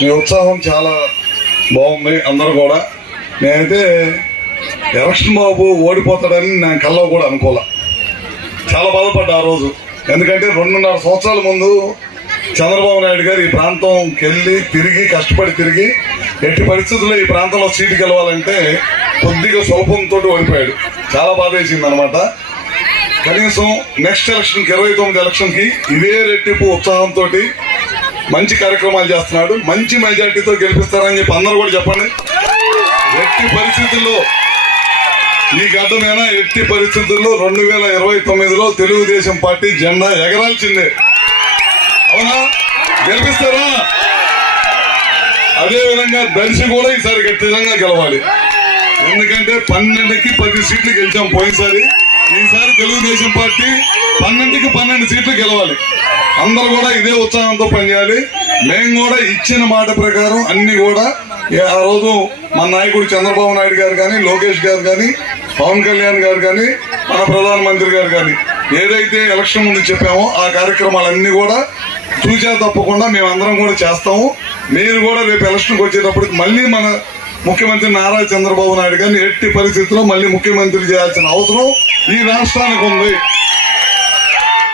మీ ఉత్సాహం చాలా బాగుంది అందరూ కూడా. నేనైతే ఎలక్షన్ బాబు ఓడిపోతాడని నేను కల్లో కూడా అనుకోలే. చాలా బాధపడ్డా ఆ రోజు. ఎందుకంటే రెండున్నర సంవత్సరాల ముందు చంద్రబాబు నాయుడు గారు ఈ ప్రాంతంకి వెళ్ళి తిరిగి కష్టపడి తిరిగి ఎట్టి పరిస్థితుల్లో ఈ ప్రాంతంలో సీటు గెలవాలంటే కొద్దిగా స్వల్పంతో ఓడిపోయాడు. చాలా బాధ వేసింది అనమాట కనీసం నెక్స్ట్ ఎలక్షన్కి ఇరవై తొమ్మిది ఎలక్షన్కి ఇదే రెట్టింపు ఉత్సాహంతో మంచి కార్యక్రమాలు చేస్తున్నాడు. మంచి మెజార్టీతో గెలిపిస్తారని చెప్పి అందరూ కూడా చెప్పండి. ఎట్టి పరిస్థితుల్లో ఈ గడ్డమైనా? ఎట్టి పరిస్థితుల్లో రెండు వేల ఇరవై తొమ్మిదిలో తెలుగుదేశం పార్టీ జెండా ఎగరాల్సిందే. అవునా? గెలిపిస్తారా? అదేవిధంగా దర్శి కూడా ఈసారి ఖచ్చితంగా గెలవాలి. ఎందుకంటే పన్నెండుకి పది సీట్లు గెలిచాం పోయినసారి. ఈసారి తెలుగుదేశం పార్టీ పన్నెండుకి పన్నెండు సీట్లు గెలవాలి. అందరూ కూడా ఇదే ఉత్సాహంతో పనిచేయాలి. మేము కూడా ఇచ్చిన మాట ప్రకారం అన్ని కూడా ఆ రోజు మన నాయకుడు చంద్రబాబు నాయుడు గారు కానీ లోకేష్ గారు కానీ పవన్ కళ్యాణ్ గారు కానీ మన ప్రధానమంత్రి గారు కానీ ఏదైతే ఎలక్షన్ ముందు చెప్పామో ఆ కార్యక్రమాలన్నీ కూడా చూసా తప్పకుండా మేమందరం కూడా చేస్తాము. మీరు కూడా రేపు ఎలక్షన్కి వచ్చేటప్పటికి మళ్ళీ మన ముఖ్యమంత్రి నారా చంద్రబాబు నాయుడు గారిని ఎట్టి పరిస్థితుల్లో మళ్ళీ ముఖ్యమంత్రి చేయాల్సిన అవసరం ఈ రాష్ట్రానికి ఉంది.